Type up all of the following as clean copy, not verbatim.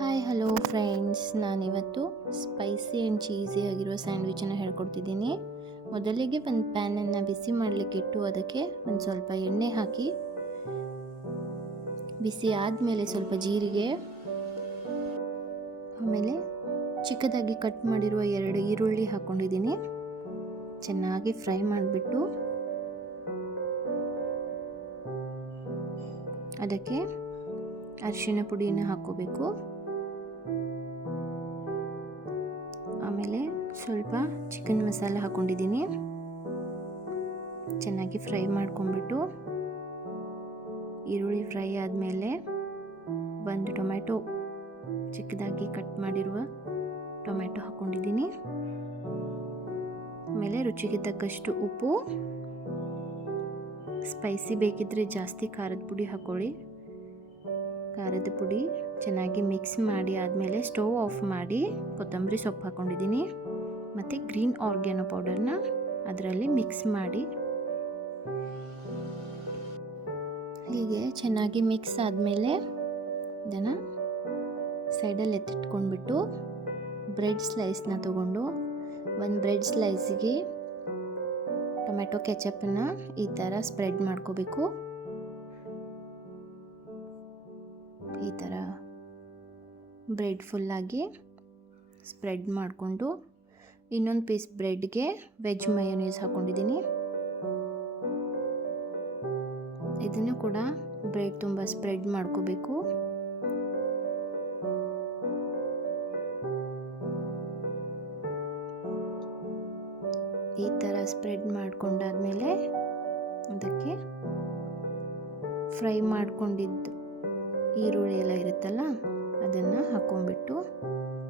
Hi hello friends, ನಾನಿವತ್ತು spicy and cheesy ಆಗಿರುವ ಸ್ಯಾಂಡ್ವಿಚನ್ನು ಹೇಳ್ಕೊಡ್ತಿದ್ದೀನಿ. ಮೊದಲಿಗೆ ಒಂದು ಪ್ಯಾನನ್ನು ಬಿಸಿ ಮಾಡಲಿಕ್ಕೆ ಇಟ್ಟು ಅದಕ್ಕೆ ಒಂದು ಸ್ವಲ್ಪ ಎಣ್ಣೆ ಹಾಕಿ, ಬಿಸಿ ಆದಮೇಲೆ ಸ್ವಲ್ಪ ಜೀರಿಗೆ, ಆಮೇಲೆ ಚಿಕ್ಕದಾಗಿ ಕಟ್ ಮಾಡಿರುವ 2 ಈರುಳ್ಳಿ ಹಾಕ್ಕೊಂಡಿದ್ದೀನಿ. ಚೆನ್ನಾಗಿ ಫ್ರೈ ಮಾಡಿಬಿಟ್ಟು ಅದಕ್ಕೆ ಅರಿಶಿಣ ಪುಡಿಯನ್ನು ಹಾಕ್ಕೋಬೇಕು. ಆಮೇಲೆ ಸ್ವಲ್ಪ ಚಿಕನ್ ಮಸಾಲ ಹಾಕ್ಕೊಂಡಿದ್ದೀನಿ. ಚೆನ್ನಾಗಿ ಫ್ರೈ ಮಾಡ್ಕೊಂಡ್ಬಿಟ್ಟು ಈರುಳ್ಳಿ ಫ್ರೈ ಆದಮೇಲೆ ಒಂದು ಟೊಮೆಟೊ, ಚಿಕ್ಕದಾಗಿ ಕಟ್ ಮಾಡಿರುವ ಟೊಮೆಟೊ ಹಾಕ್ಕೊಂಡಿದ್ದೀನಿ. ಆಮೇಲೆ ರುಚಿಗೆ ತಕ್ಕಷ್ಟು ಉಪ್ಪು, ಸ್ಪೈಸಿ ಬೇಕಿದ್ದರೆ ಜಾಸ್ತಿ ಖಾರದ ಪುಡಿ ಹಾಕ್ಕೊಳ್ಳಿ. ಖಾರದ ಪುಡಿ ಚೆನ್ನಾಗಿ ಮಿಕ್ಸ್ ಮಾಡಿ ಆದಮೇಲೆ ಸ್ಟವ್ ಆಫ್ ಮಾಡಿ ಕೊತ್ತಂಬರಿ ಸೊಪ್ಪು ಹಾಕ್ಕೊಂಡಿದ್ದೀನಿ. ಮತ್ತು ಗ್ರೀನ್ ಆರ್ಗ್ಯಾನೋ ಪೌಡರ್ನ ಅದರಲ್ಲಿ ಮಿಕ್ಸ್ ಮಾಡಿ, ಹೀಗೆ ಚೆನ್ನಾಗಿ ಮಿಕ್ಸ್ ಆದಮೇಲೆ ಇದನ್ನು ಸೈಡಲ್ಲಿ ಎತ್ತಿಟ್ಕೊಂಡ್ಬಿಟ್ಟು ಬ್ರೆಡ್ ಸ್ಲೈಸ್ನ ತೊಗೊಂಡು ಒಂದು ಬ್ರೆಡ್ ಸ್ಲೈಸಿಗೆ ಟೊಮೆಟೊ ಕೆಚಪ್ಪನ್ನು ಈ ಥರ ಸ್ಪ್ರೆಡ್ ಮಾಡ್ಕೋಬೇಕು. ಈ ಥರ ಬ್ರೆಡ್ ಫುಲ್ಲಾಗಿ ಸ್ಪ್ರೆಡ್ ಮಾಡಿಕೊಂಡು ಇನ್ನೊಂದು ಪೀಸ್ ಬ್ರೆಡ್ಗೆ ವೆಜ್ ಮಯೋನೀಸ್ ಹಾಕ್ಕೊಂಡಿದ್ದೀನಿ. ಇದನ್ನು ಕೂಡ ಬ್ರೆಡ್ ತುಂಬ ಸ್ಪ್ರೆಡ್ ಮಾಡ್ಕೋಬೇಕು. ಈ ಥರ ಸ್ಪ್ರೆಡ್ ಮಾಡ್ಕೊಂಡಾದ್ಮೇಲೆ ಅದಕ್ಕೆ ಫ್ರೈ ಮಾಡ್ಕೊಂಡಿದ್ದು ಈರುಳ್ಳಿ ಎಲ್ಲ ಇರುತ್ತಲ್ಲ ಅದನ್ನು ಹಾಕ್ಕೊಂಡ್ಬಿಟ್ಟು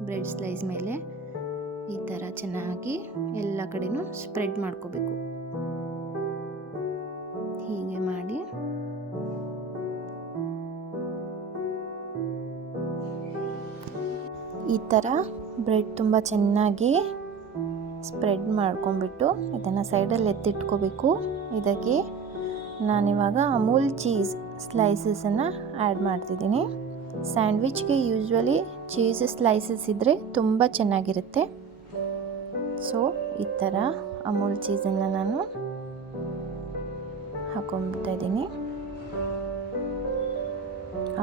ಬ್ರೆಡ್ ಸ್ಲೈಸ್ ಮೇಲೆ ಈ ಥರ ಚೆನ್ನಾಗಿ ಎಲ್ಲ ಕಡೆನೂ ಸ್ಪ್ರೆಡ್ ಮಾಡ್ಕೋಬೇಕು. ಹೀಗೆ ಮಾಡಿ ಈ ಥರ ಬ್ರೆಡ್ ತುಂಬ ಚೆನ್ನಾಗಿ ಸ್ಪ್ರೆಡ್ ಮಾಡ್ಕೊಂಡ್ಬಿಟ್ಟು ಇದನ್ನು ಸೈಡಲ್ಲಿ ಎತ್ತಿಟ್ಕೋಬೇಕು. ಇದಕ್ಕೆ ನಾನಿವಾಗ ಅಮೂಲ್ ಚೀಸ್ ಸ್ಲೈಸಸನ್ನು ಆ್ಯಡ್ ಮಾಡ್ತಿದ್ದೀನಿ. ಸ್ಯಾಂಡ್ವಿಚ್ಗೆ ಯೂಶ್ವಲಿ ಚೀಸ್ ಸ್ಲೈಸಸ್ ಇದ್ದರೆ ತುಂಬ ಚೆನ್ನಾಗಿರುತ್ತೆ. ಸೊ ಈ ಥರ ಅಮೂಲ್ ಚೀಸನ್ನು ನಾನು ಹಾಕ್ಕೊಂಡ್ಬಿಡ್ತಾ ಇದ್ದೀನಿ.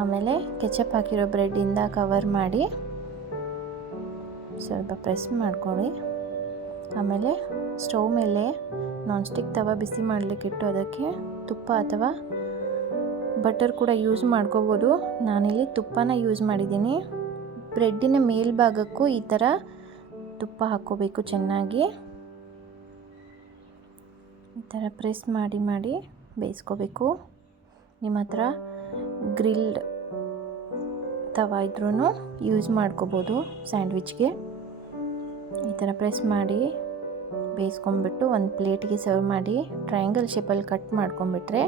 ಆಮೇಲೆ ಕೆಚಪ್ ಹಾಕಿರೋ ಬ್ರೆಡ್ಡಿಂದ ಕವರ್ ಮಾಡಿ ಸ್ವಲ್ಪ ಪ್ರೆಸ್ ಮಾಡ್ಕೊಳ್ಳಿ. ಆಮೇಲೆ ಸ್ಟವ್ ಮೇಲೆ ನಾನ್ ಸ್ಟಿಕ್ ತವ ಬಿಸಿ ಮಾಡಲಿಕ್ಕಿಟ್ಟು ಅದಕ್ಕೆ ತುಪ್ಪ ಅಥವಾ ಬಟರ್ ಕೂಡ ಯೂಸ್ ಮಾಡ್ಕೋಬೋದು. ನಾನಿಲ್ಲಿ ತುಪ್ಪನ ಯೂಸ್ ಮಾಡಿದ್ದೀನಿ. ಬ್ರೆಡ್ಡಿನ ಮೇಲ್ಭಾಗಕ್ಕೂ ಈ ಥರ ತುಪ್ಪ ಹಾಕ್ಕೋಬೇಕು. ಚೆನ್ನಾಗಿ ಈ ಥರ ಪ್ರೆಸ್ ಮಾಡಿ ಮಾಡಿ ಬೇಯಿಸ್ಕೋಬೇಕು. ನಿಮ್ಮ ಹತ್ರ ಗ್ರಿಲ್ಡ್ ತವ ಇದ್ರೂ ಯೂಸ್ ಮಾಡ್ಕೋಬೋದು ಸ್ಯಾಂಡ್ವಿಚ್ಗೆ. ಈ ಥರ ಪ್ರೆಸ್ ಮಾಡಿ ಬೇಯಿಸ್ಕೊಂಡ್ಬಿಟ್ಟು ಒಂದು ಪ್ಲೇಟ್ಗೆ ಸರ್ವ್ ಮಾಡಿ ಟ್ರಯಾಂಗಲ್ ಶೇಪಲ್ಲಿ ಕಟ್ ಮಾಡ್ಕೊಂಡ್ಬಿಟ್ರೆ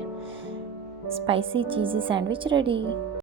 ಸ್ಪೈಸಿ ಚೀಸಿ ಸ್ಯಾಂಡ್ವಿಚ್ ರೆಡಿ.